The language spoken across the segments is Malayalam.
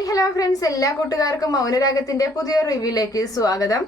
Hi hello friends. എല്ലാ കൂട്ടുകാർക്കും മൗനരാഗത്തിന്റെ പുതിയ റിവ്യൂയിലേക്ക് സ്വാഗതം.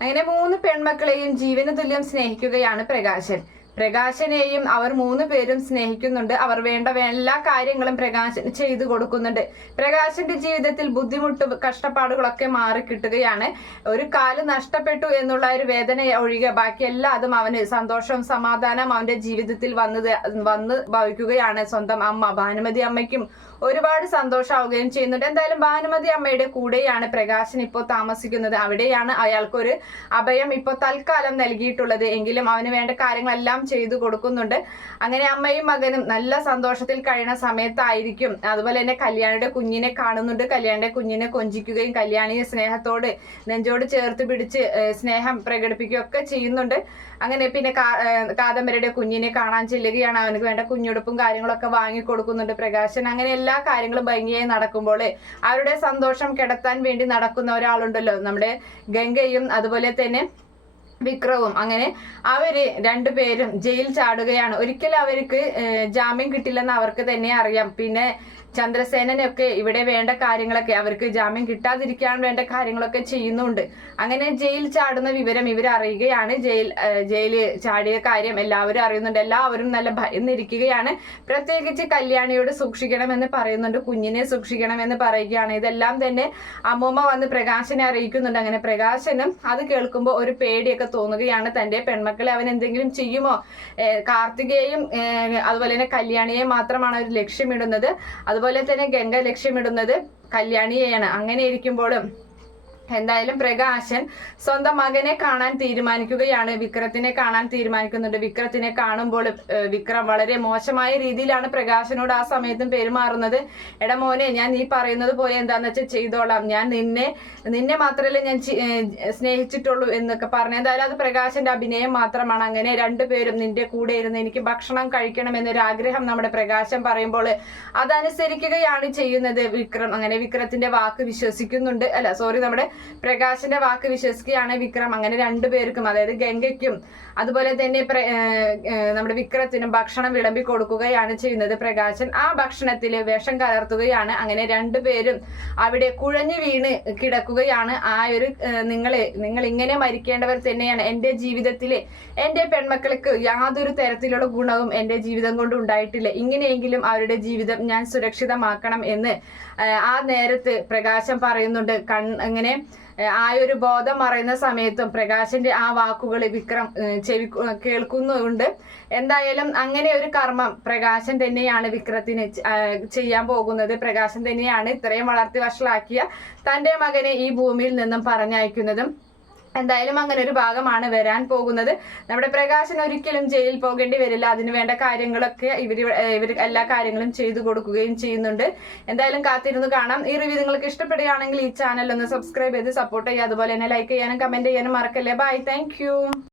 അങ്ങനെ മൂന്ന് പെൺമക്കളെയും ജീവന തുല്യം സ്നേഹിക്കുകയാണ് പ്രകാശൻ. പ്രകാശനെയും അവർ മൂന്ന് പേരും സ്നേഹിക്കുന്നുണ്ട്. അവർ വേണ്ട എല്ലാ കാര്യങ്ങളും പ്രകാശൻ ചെയ്തു കൊടുക്കുന്നുണ്ട്. പ്രകാശന്റെ ജീവിതത്തിൽ ബുദ്ധിമുട്ട് കഷ്ടപ്പാടുകളൊക്കെ മാറി കിട്ടുകയാണ്. ഒരു കാൽ നഷ്ടപ്പെട്ടു എന്നുള്ള ഒരു വേദന ഒഴികെ ബാക്കി എല്ലാതും അവന് സന്തോഷം സമാധാനം അവന്റെ ജീവിതത്തിൽ വന്നത് വന്ന് ഭവിക്കുകയാണ് സ്വന്തം അമ്മ. ഭാനുമതി അമ്മയ്ക്കും ഒരുപാട് സന്തോഷമാവുകയും ചെയ്യുന്നുണ്ട്. എന്തായാലും ഭാനുമതി അമ്മയുടെ കൂടെയാണ് പ്രകാശൻ ഇപ്പോൾ താമസിക്കുന്നത്. അവിടെയാണ് അയാൾക്കൊരു അഭയം ഇപ്പോൾ തൽക്കാലം നൽകിയിട്ടുള്ളത്. എങ്കിലും അവന് വേണ്ട കാര്യങ്ങളെല്ലാം ചെയ്തു കൊടുക്കുന്നുണ്ട്. അങ്ങനെ അമ്മയും മകനും നല്ല സന്തോഷത്തിൽ കഴിയുന്ന സമയത്തായിരിക്കും. അതുപോലെ തന്നെ കല്യാണിയുടെ കുഞ്ഞിനെ കാണുന്നുണ്ട്. കല്യാണിയുടെ കുഞ്ഞിനെ കൊഞ്ചിക്കുകയും കല്യാണിയെ സ്നേഹത്തോട് നെഞ്ചോട് ചേർത്ത് പിടിച്ച് സ്നേഹം പ്രകടിപ്പിക്കുകയൊക്കെ ചെയ്യുന്നുണ്ട്. അങ്ങനെ പിന്നെ കാദംബരിയുടെ കുഞ്ഞിനെ കാണാൻ ചെല്ലുകയാണ്. അവനക്ക് വേണ്ട കുഞ്ഞുടുപ്പും കാര്യങ്ങളൊക്കെ വാങ്ങി കൊടുക്കുന്നുണ്ട് പ്രകാശൻ. അങ്ങനെ എല്ലാ കാര്യങ്ങളും ഭംഗിയായി നടക്കുമ്പോൾ അവരുടെ സന്തോഷം കിടത്താൻ വേണ്ടി നടക്കുന്ന ഒരാളുണ്ടല്ലോ. നമ്മുടെ ഗംഗയും അതുപോലെ തന്നെ വിക്രവും അങ്ങനെ അവർ രണ്ടുപേരും ജയിൽ ചാടുകയാണ്. ഒരിക്കലും അവർക്ക് ജാമ്യം കിട്ടില്ലെന്ന് അവർക്ക് തന്നെ അറിയാം. പിന്നെ ചന്ദ്രസേനനൊക്കെ ഇവിടെ വേണ്ട കാര്യങ്ങളൊക്കെ അവർക്ക് ജാമ്യം കിട്ടാതിരിക്കാൻ വേണ്ട കാര്യങ്ങളൊക്കെ ചെയ്യുന്നുണ്ട്. അങ്ങനെ ജയിൽ ചാടുന്ന വിവരം ഇവർ അറിയുകയാണ്. ജയിൽ ജയിൽ ചാടിയ കാര്യം എല്ലാവരും അറിയുന്നുണ്ട്. എല്ലാവരും നല്ല ഭയന്നിരിക്കുകയാണ്. പ്രത്യേകിച്ച് കല്യാണിയോട് സൂക്ഷിക്കണമെന്ന് പറയുന്നുണ്ട്. കുഞ്ഞിനെ സൂക്ഷിക്കണമെന്ന് പറയുകയാണ്. ഇതെല്ലാം തന്നെ അമ്മൂമ്മ വന്ന് പ്രകാശനെ അറിയിക്കുന്നുണ്ട്. അങ്ങനെ പ്രകാശനും അത് കേൾക്കുമ്പോൾ ഒരു പേടിയൊക്കെ തോന്നുകയാണ് തന്റെ പെൺമക്കളെ അവൻ എന്തെങ്കിലും ചെയ്യുമോ? കാർത്തികയെയും അതുപോലെ തന്നെ കല്യാണിയെ മാത്രമാണ് അവർ ലക്ഷ്യമിടുന്നത്. അതുപോലെ തന്നെ ഗംഗ ലക്ഷ്യമിടുന്നത് കല്യാണിയെയാണ്. അങ്ങനെ ഇരിക്കുമ്പോഴും എന്തായാലും പ്രകാശൻ സ്വന്തം മകനെ കാണാൻ തീരുമാനിക്കുകയാണ്. വിക്രത്തിനെ കാണാൻ തീരുമാനിക്കുന്നുണ്ട്. വിക്രത്തിനെ കാണുമ്പോൾ വിക്രം വളരെ മോശമായ രീതിയിലാണ് പ്രകാശനോട് ആ സമയത്തും പെരുമാറുന്നത്. എടാ മോനെ ഞാൻ നീ പറയുന്നത് പോലെ എന്താന്ന് വെച്ചാൽ ചെയ്തോളാം. ഞാൻ നിന്നെ നിന്നെ മാത്രമല്ലേ ഞാൻ സ്നേഹിച്ചിട്ടുള്ളൂ എന്നൊക്കെ പറഞ്ഞു. എന്തായാലും അത് പ്രകാശന്റെ അഭിനയം മാത്രമാണ്. അങ്ങനെ രണ്ടുപേരും നിന്റെ കൂടെ ഇരുന്ന് എനിക്ക് ഭക്ഷണം കഴിക്കണം എന്നൊരു ആഗ്രഹം നമ്മുടെ പ്രകാശൻ പറയുമ്പോൾ അതനുസരിക്കുകയാണ് ചെയ്യുന്നത് വിക്രം. അങ്ങനെ വിക്രത്തിന്റെ വാക്ക് വിശ്വസിക്കുന്നുണ്ട്. അല്ല സോറി നമ്മുടെ പ്രകാശിന്റെ വാക്ക് വിശ്വസിക്കുകയാണ് വിക്രം. അങ്ങനെ രണ്ടുപേർക്കും അതായത് ഗംഗയ്ക്കും അതുപോലെ തന്നെ നമ്മുടെ വിക്രത്തിനും ഭക്ഷണം വിളമ്പി കൊടുക്കുകയാണ് ചെയ്യുന്നത് പ്രകാശൻ. ആ ഭക്ഷണത്തിൽ വിഷം കലർത്തുകയാണ്. അങ്ങനെ രണ്ടുപേരും അവിടെ കുഴഞ്ഞു വീണ് കിടക്കുകയാണ്. ആ ഒരു നിങ്ങളെ നിങ്ങൾ ഇങ്ങനെ മരിക്കേണ്ടവർ തന്നെയാണ്. എന്റെ ജീവിതത്തിൽ എന്റെ പെൺമക്കൾക്ക് യാതൊരു തരത്തിലുള്ള ഗുണവും എന്റെ ജീവിതം കൊണ്ട് ഉണ്ടായിട്ടില്ല. ഇങ്ങനെയെങ്കിലും അവരുടെ ജീവിതം ഞാൻ സുരക്ഷിതമാക്കണം എന്ന് ആ നേരത്ത് പ്രകാശം പറയുന്നുണ്ട്. കൺ അങ്ങനെ ആ ഒരു ബോധം മറയുന്ന സമയത്തും പ്രകാശിന്റെ ആ വാക്കുകൾ വിക്രം ചെവി കേൾക്കുന്നുണ്ട്. എന്തായാലും അങ്ങനെ ഒരു കർമ്മം പ്രകാശൻ തന്നെയാണ് വിക്രത്തിന് ചെയ്യാൻ പോകുന്നത്. പ്രകാശൻ തന്നെയാണ് ഇത്രയും വളർത്തി വഷളാക്കിയ തന്റെ മകനെ ഈ ഭൂമിയിൽ നിന്നും പറഞ്ഞയക്കുന്നതും. എന്തായാലും അങ്ങനെ ഒരു ഭാഗമാണ് വരാൻ പോകുന്നത്. നമ്മുടെ പ്രകാശൻ ഒരിക്കലും ജയിലിൽ പോകേണ്ടി വരില്ല. അതിന് വേണ്ട കാര്യങ്ങളൊക്കെ ഇവർ ഇവർ എല്ലാ കാര്യങ്ങളും ചെയ്തു കൊടുക്കുകയും ചെയ്യുന്നുണ്ട്. എന്തായാലും കാത്തിരുന്ന് കാണാം. ഈ റിവ്യൂ നിങ്ങൾക്ക് ഇഷ്ടപ്പെടുകയാണെങ്കിൽ ഈ ചാനൽ ഒന്ന് സബ്സ്ക്രൈബ് ചെയ്ത് സപ്പോർട്ട് ചെയ്യുക. അതുപോലെ തന്നെ ലൈക്ക് ചെയ്യാനും കമന്റ് ചെയ്യാനും മറക്കല്ലേ. Bye thank